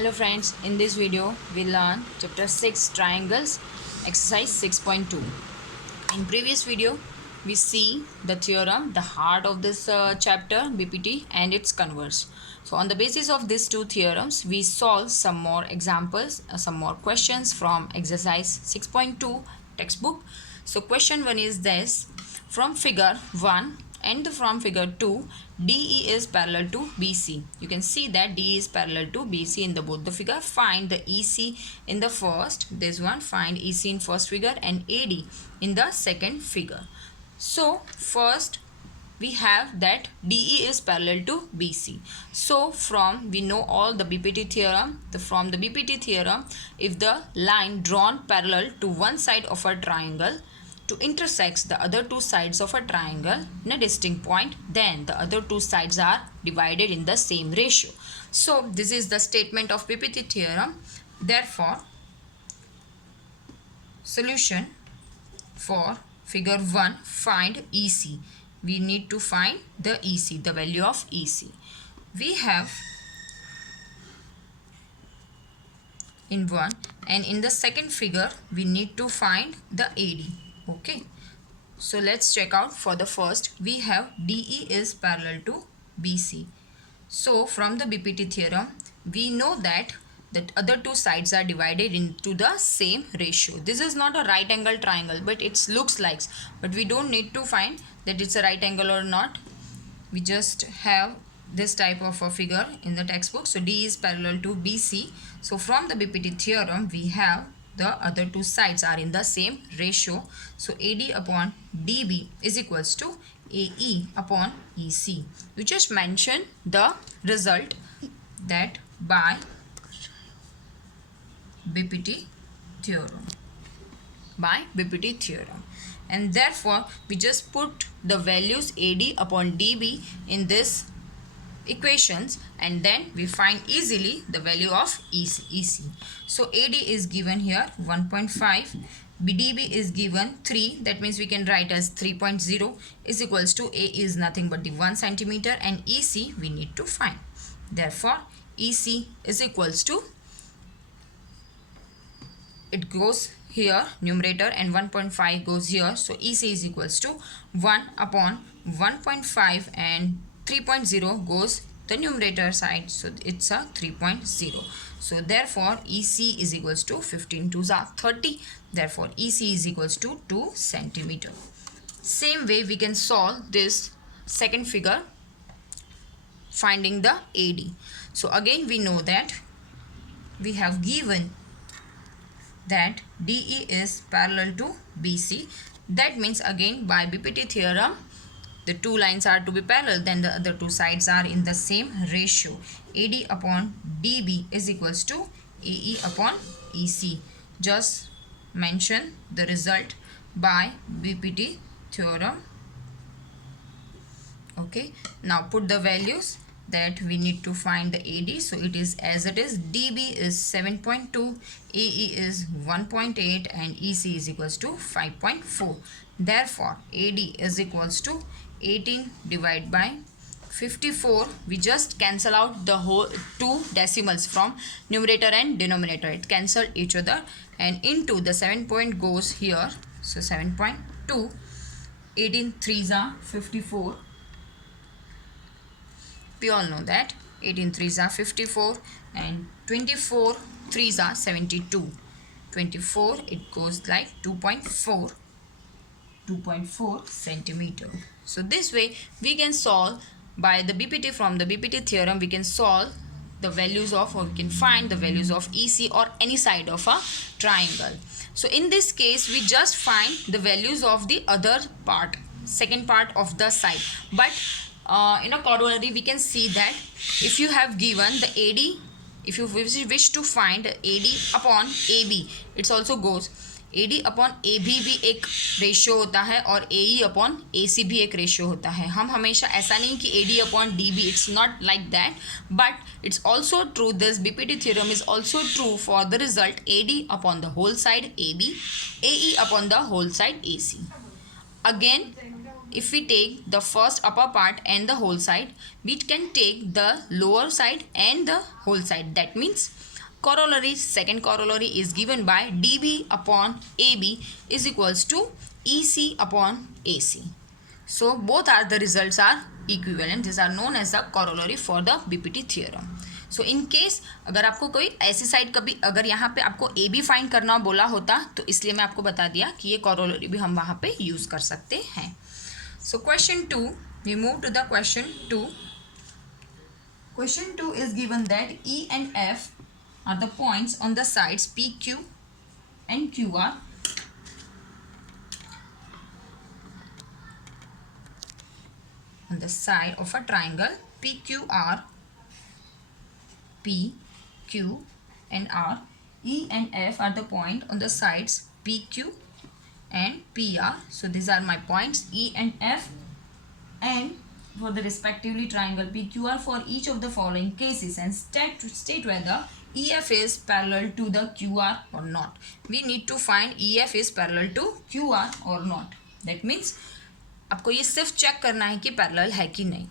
Hello friends, in this video we learn chapter 6 triangles exercise 6.2. In previous video we see the theorem, the heart of this chapter BPT and its converse. So on the basis of these two theorems we solve some more examples, some more questions from exercise 6.2 textbook. So question 1 is this: from figure 1 and from figure 2, DE is parallel to BC. You can see that DE is parallel to BC in the both the figure. Find the EC in the first, this one, find EC in first figure and AD in the second figure. So first we have that DE is parallel to BC. So from we know all the BPT theorem. From the BPT theorem, if the line drawn parallel to one side of a triangle to intersects the other two sides of a triangle in a distinct point, then the other two sides are divided in the same ratio. So this is the statement of BPT theorem. Therefore, solution for figure 1, find EC. We need to find the EC, the value of EC. We have in 1, and in the second figure we need to find the AD. Okay, so let's check out. For the first, we have DE is parallel to BC. So from the BPT theorem we know that the other two sides are divided into the same ratio. This is not a right angle triangle, but it looks like, but we don't need to find that it's a right angle or not. We just have this type of a figure in the textbook. So D is parallel to BC. So from the BPT theorem we have the other two sides are in the same ratio. So AD upon DB is equals to AE upon EC. We just mention the result that by BPT theorem. And therefore we just put the values AD upon DB in this equations, and then we find easily the value of EC. So AD is given here 1.5, BDB is given 3, that means we can write as 3.0 is equals to A is nothing but the 1 centimeter, and EC we need to find. Therefore EC is equals to, it goes here numerator and 1.5 goes here, so EC is equals to 1 upon 1.5 and 3.0 goes the numerator side, so it's a 3.0. So therefore EC is equals to 15 2s are 30. Therefore EC is equals to 2 centimeter. Same way we can solve this second figure, finding the AD. So again we know that we have given that DE is parallel to BC. That means again by BPT theorem the two lines are to be parallel, then the other two sides are in the same ratio. AD upon DB is equals to AE upon EC. Just mention the result by BPT theorem. Okay, now put the values that we need to find the AD. So it is as it is, DB is 7.2, AE is 1.8 and EC is equals to 5.4. Therefore AD is equals to 18 divided by 54. We just cancel out the whole two decimals from numerator and denominator. It cancelled each other, and into the 7 point goes here. So 7.2, 18 3s are 54. We all know that 18 3s are 54 and 24 3s are 72. 24, it goes like 2.4 centimeter. So this way we can solve by the BPT. From the BPT theorem we can solve the values of, or we can find the values of EC or any side of a triangle. So in this case we just find the values of the other part, second part of the side. But in a corollary we can see that if you have given the AD, if you wish to find AD upon AB, it also goes AD upon AB भी एक ratio होता है और AE upon AC भी एक ratio होता है. हम हमेशा ऐसा नहीं कि AD upon DB, it's not like that, but it's also true, this BPT theorem is also true for the result AD upon the whole side AB, AE upon the whole side AC. Again, if we take the first upper part and the whole side, we can take the lower side and the whole side. That means corollary, second corollary is given by dB upon AB is equals to EC upon AC. So both are the results are equivalent. These are known as the corollary for the BPT theorem. So in case अगर आपको कोई ऐसी side कभी अगर यहाँ पे आपको A B find करना बोला होता तो इसलिए मैं आपको बता दिया कि ये कॉरोलरी भी हम वहाँ पे यूज़ कर सकते हैं. So question 2, we move to the question 2. Question 2 is given that E and F are the points on the sides PQ and QR on the side of a triangle PQR. P, Q and R. E and F are the point on the sides PQ and PR. So these are my points E and F, and for the respectively triangle PQR for each of the following cases, and state whether EF is parallel to the QR or not. We need to find EF is parallel to QR or not. That means आपको ये सिर्फ check करना है कि parallel है कि नहीं.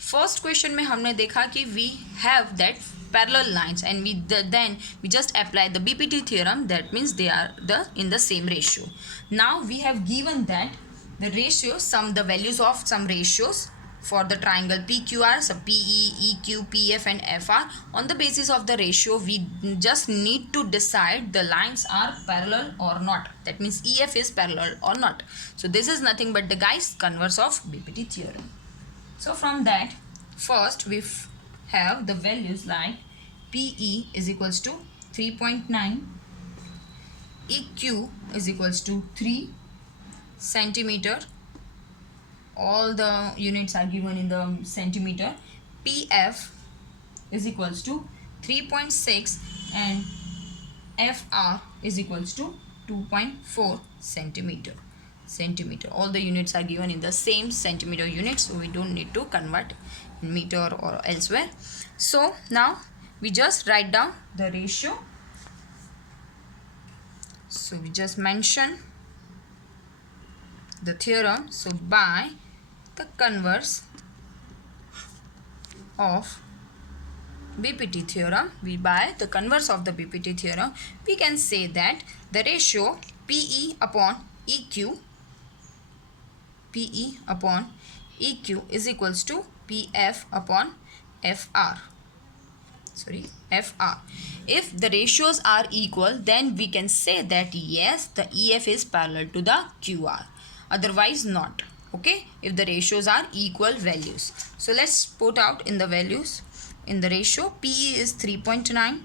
First question में हमने देखा कि we have that parallel lines and then we just apply the BPT theorem. That means they are in the same ratio. Now we have given that the ratio, the values of some ratios for the triangle PQR, so PE, EQ, PF and FR. On the basis of the ratio, we just need to decide the lines are parallel or not. That means EF is parallel or not. So this is nothing but the guys converse of BPT theorem. So from that, first we have the values like PE is equals to 3.9, EQ is equals to 3 centimeter. All the units are given in the centimeter. PF is equals to 3.6 and FR is equals to 2.4 centimeter. All the units are given in the same centimeter units, so we don't need to convert in meter or elsewhere. So now we just write down the ratio. So we just mention the theorem. So by the converse of BPT theorem, we can say that the ratio PE upon EQ is equals to PF upon FR. If the ratios are equal, then we can say that yes, the EF is parallel to the QR. Otherwise not. Okay, if the ratios are equal values. So let's put out in the values. In the ratio, PE is 3.9,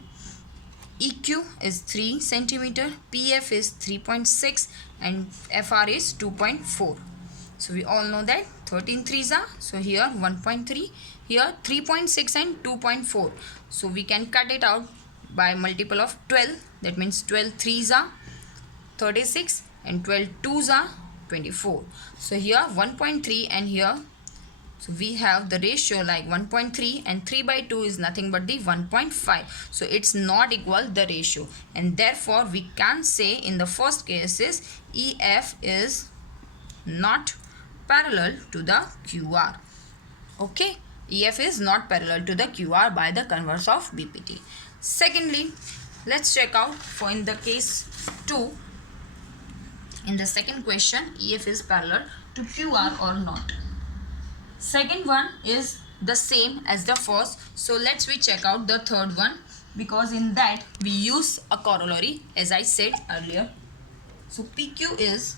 EQ is 3 centimeter, PF is 3.6 and FR is 2.4. So we all know that 13 threes are, so here 1.3, here 3.6 and 2.4. So we can cut it out by multiple of 12. That means 12 threes are 36 and 12 twos are 24. So here 1.3 and here, so we have the ratio like 1.3 and 3 by 2 is nothing but the 1.5. So it's not equal the ratio, and therefore we can say in the first case is EF is not parallel to the QR. Okay, EF is not parallel to the QR by the converse of BPT. Secondly, let's check out for in the case 2. In the second question, EF is parallel to QR or not. Second one is the same as the first. So let's check out the third one, because in that we use a corollary as I said earlier. So PQ is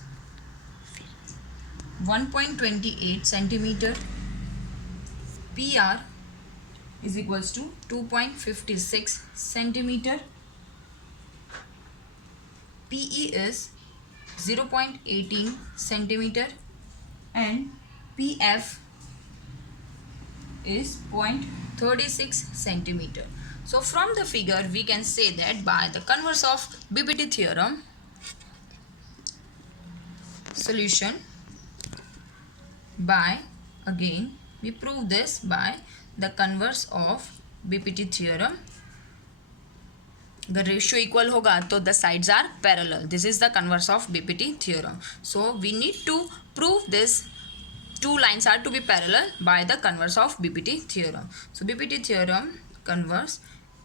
1.28 centimeter, PR is equals to 2.56 centimeter, PE is 0.18 centimeter and PF is 0.36 centimeter. So from the figure we can say that by the converse of BPT theorem, solution, by again we prove this by the converse of BPT theorem. The ratio equal होगा तो the sides are parallel. This is the converse of BPT theorem. So we need to prove this two lines are to be parallel by the converse of BPT theorem. So BPT theorem converse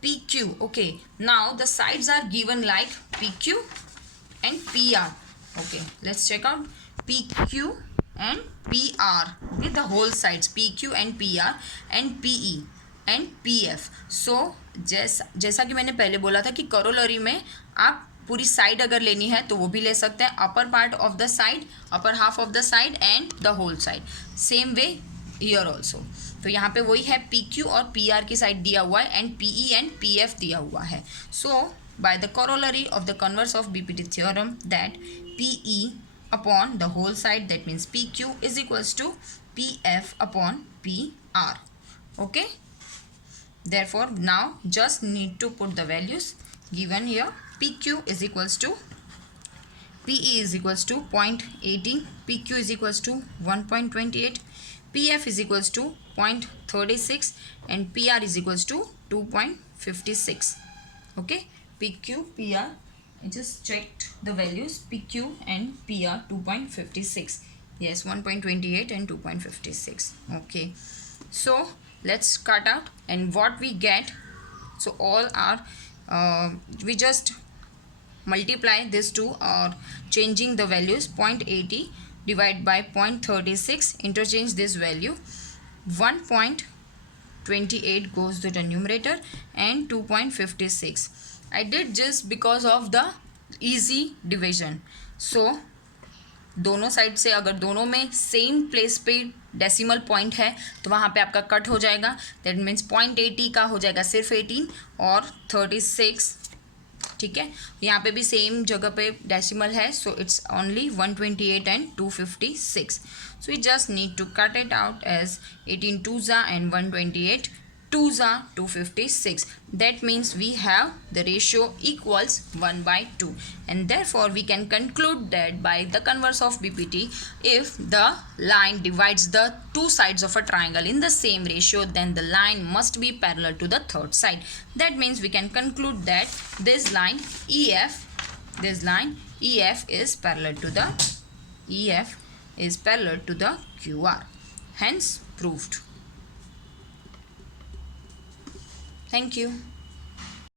PQ. Okay, now the sides are given like PQ and PR. Okay, let's check out PQ and PR. Okay, the whole sides PQ and PR and PE and PF. So जैसा कि मैंने पहले बोला था कि corollary में आप पूरी साइड अगर लेनी है तो वो भी ले सकते हैं, upper part of the side, upper half of the side and the whole side. Same way here also. तो यहाँ पे वही है, PQ और PR की साइड दिया हुआ है एंड PE एंड PF दिया हुआ है. सो by the corollary of the converse of BPT theorem, that PE upon the whole side, that means PQ is equals to PF upon PR. Okay, therefore now just need to put the values given here. PQ is equals to PE is equals to 0.18, PQ is equals to 1.28, PF is equals to 0.36 and PR is equals to 2.56. Okay, PQ, PR, I just checked the values, PQ and PR 2.56. Yes, 1.28 and 2.56. Okay, so let's cut out and what we get. So all are we just multiply these two or changing the values. 0.80 divided by 0.36, interchange this value. 1.28 goes to the numerator and 2.56. I did just because of the easy division. So दोनों side से अगर दोनों में same place पे decimal point है तो वहाँ पे आपका कट हो जाएगा. दैट मीन्स 0.80 का हो जाएगा सिर्फ 18 और 36. ठीक है, यहाँ पे भी सेम जगह पे डेसिमल है, so it's only 128 and 256. So we just need to cut it out as 18 2s and 128 2s 256. That means we have the ratio equals 1/2, and therefore we can conclude that by the converse of BPT, if the line divides the two sides of a triangle in the same ratio, then the line must be parallel to the third side. That means we can conclude that this line EF is parallel to the QR. Hence proved. Thank you.